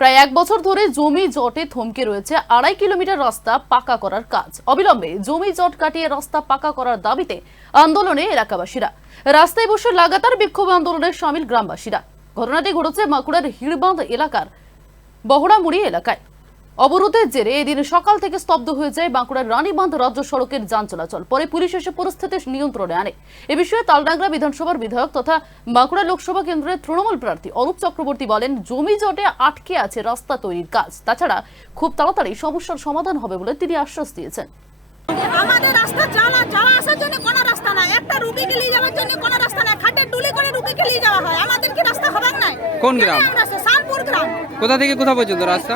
প্রায় এক বছর ধরে জমি জটে থমকে রয়েছে আড়াই কিলোমিটার রাস্তা পাকা করার কাজ। অবিলম্বে জমি জট কাটিয়ে রাস্তা পাকা করার দাবিতে আন্দোলনে এলাকাবাসীরা। রাস্তায় বসে লাগাতার বিক্ষোভ আন্দোলনে সামিল গ্রামবাসীরা। ঘটনাটি ঘটেছে বাঁকুড়ার হিড়বাঁধ এলাকার বহরামুড়ি এলাকায়। অবরোধের জেরে এদিন সকাল থেকে স্তব্ধ হয়ে যায় বাঁকুড়ার রানীবাঁধ রাজ্য সড়কের যান চলাচল। পরে পুলিশ এসে পরিস্থিতি নিয়ন্ত্রণে আনে। এ বিষয়ে তালডাংরা বিধানসভার বিধায়ক তথা বাঁকুড়া লোকসভা কেন্দ্রের তৃণমূল প্রার্থী অরূপ চক্রবর্তী বলেন জমি জটে আটকে আছে রাস্তা তৈরির কাজ। তাছাড়া খুব তাড়াতাড়ি সমস্যার সমাধান হবে বলে তিনি আশ্বাস দিয়েছেন। আমাদের রাস্তা যাওয়া যাওয়া আসার জন্য কোনো রাস্তা নাই। একটা রুগীকে নিয়ে যাওয়ার জন্য কোনো রাস্তা নাই। খাটে টুলি করে রুগীকে নিয়ে যাওয়া হয়। আমাদের কি রাস্তা হবার নাই? কোন গ্রাম? কোথা থেকে কোথা পর্যন্ত রাস্তা?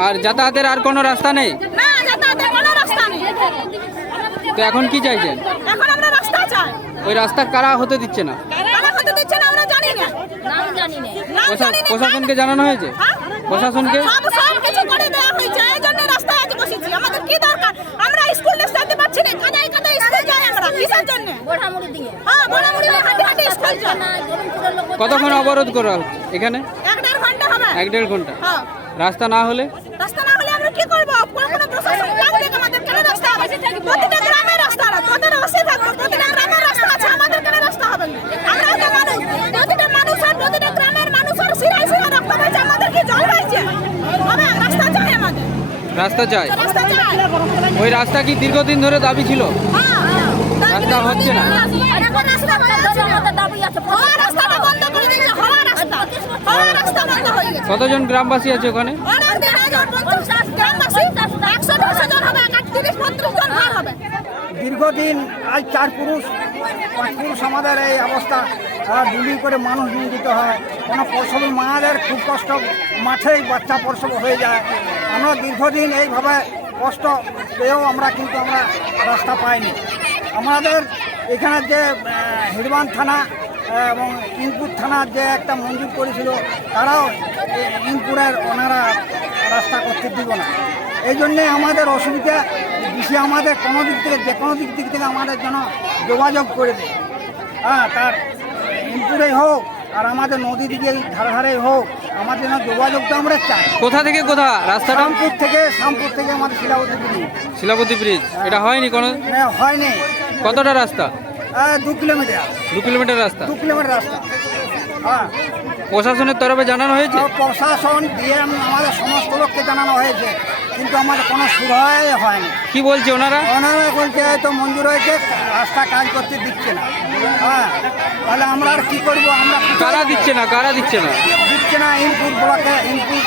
আর যাতায়াতের আর কোনো রাস্তা নেই? না যাতায়াতের কোনো রাস্তা নেই। তো এখন কি চাইছেন? এখন আমরা রাস্তা চাই। ওই রাস্তা কারা হতে দিচ্ছে না? কারা কত দিচ্ছে না আমরা জানি না। নাম জানি না। নাম প্রশা- জানি না। প্রশাসনকে জানানো হয়েছে? হ্যাঁ? প্রশাসনকে সব সব কিছু করে দেওয়া হয়েছে এই জন্য রাস্তায় আজ বসেছি আমাদের কি দরকার আমরা স্কুল যেতে পারছি না কাদায় কাদায় স্কুল যাই আমরা কিসের জন্য বোড়ামুড়ি দিয়ে হ্যাঁ বড়ামুড়ি হাঁটে হাঁটে স্কুল যাই গরমপুরের লোক কতক্ষণ অবরোধ করা? হচ্ছে এখানে? এক দেড় ঘণ্টা হ্যাঁ। রাস্তা না হলে? রাস্তা না হলে আমরা কি করব? কোনো কোনো প্রশাসন লাগবে আমাদের কেন রাস্তা হবে? প্রতিটা গ্রামের রাস্তা না প্রতিটা বসে থাকব প্রতিটা গ্রামের রাস্তা আছে। আমাদের কেন রাস্তা হবে আমরা তো মানুষ। প্রতিটা মানুষ আর প্রতিটা গ্রামের মানুষ সিরাই সিরাই রক্ত হয়েছে আমাদের কি জল হয়েছে হবে? রাস্তা চাই আমাদের। রাস্তা চাই? রাস্তা চাই। ওই রাস্তা কি দীর্ঘদিন ধরে দাবি ছিল? হ্যাঁ। রাস্তা হচ্ছে না। এখন রাস্তা হচ্ছে না। আমাদের দাবি আছে হওয়া রাস্তাটা বন্ধ করে দিয়েছে। হওয়া রাস্তা হওয়া রাস্তা বন্ধ গেছে। কতজন গ্রামবাসী আছে ওখানে? দীর্ঘদিন আজ চার পুরুষ পাঁচ পুরুষ আমাদের এই অবস্থা। ডুলি করে মানুষ নিয়ে যেতে হয়। কোনো প্রসবী মায়েদের খুব কষ্ট মাঠেই বাচ্চা প্রসব হয়ে যায়। আমরা দীর্ঘদিন এইভাবে কষ্ট পেয়েও আমরা কিন্তু আমরা রাস্তা পাইনি। আমাদের এখানে যে হিরবান থানা এবং ইনপুর থানার যে একটা মঞ্জুর করেছিল তারাও ইনপুরের ওনারা রাস্তা করতে দিব না। এই জন্যে আমাদের অসুবিধা বেশি আমাদের কোনো দিক থেকে যে কোনো দিক দিক থেকে আমাদের যেন যোগাযোগ করে দেয়। হ্যাঁ তার ইনপুরে হোক আর আমাদের নদী দিকে ধারে ধারে হোক আমাদের যেন যোগাযোগটা আমরা চাই। কোথা থেকে কোথা? রাস্তাটা? রামপুর থেকে শ্যামপুর থেকে আমাদের শিলাবতী ব্রিজ। শিলাপতি ব্রিজ। এটা হয়নি কোনো? হ্যাঁ হয়নি। কতটা রাস্তা? দু কিলোমিটার। দু কিলোমিটার রাস্তা? দু কিলোমিটার রাস্তা। হ্যাঁ। প্রশাসনের তরফে জানানো হয়েছে? প্রশাসন ডিএম আমাদের সমস্ত লোককে জানানো হয়েছে কিন্তু আমাদের কোনো সুরায় হয়নি। কি বলছে ওনারা? ওনারা বলছে তো মঞ্জুর হয়েছে রাস্তা কাজ করতে দিচ্ছে না। হ্যাঁ। তাহলে আমরা আর কি করব? আমরা কারা দিচ্ছে না? কারা দিচ্ছে না? দিচ্ছে না ইনপুট ব্লকে ইনপুট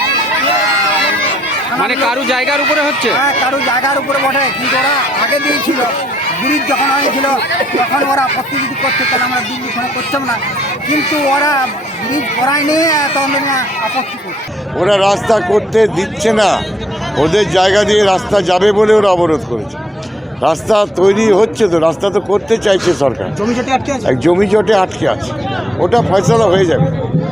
মানে কারু জায়গার উপরে হচ্ছে? হ্যাঁ কারও জায়গার উপরে বটে কিন্তু ওরা আগে দিয়েছিল। ব্রিজ যখন হয়েছিল তখন ওরা যদি করছে তাহলে আমরা ব্রিজ ওখানে করতাম না। কিন্তু ওরা ব্রিজ করায়নি তখন আপত্তি করছে। ওরা রাস্তা করতে দিচ্ছে না। ওদের জায়গা দিয়ে রাস্তা যাবে বলে ওরা অবরোধ করেছে। রাস্তা তৈরি হচ্ছে তো রাস্তা তো করতে চাইছে সরকার। জমি জটে আটকে আছে? জমি জটে আটকে আছে। ওটা ফয়সলা হয়ে যাবে।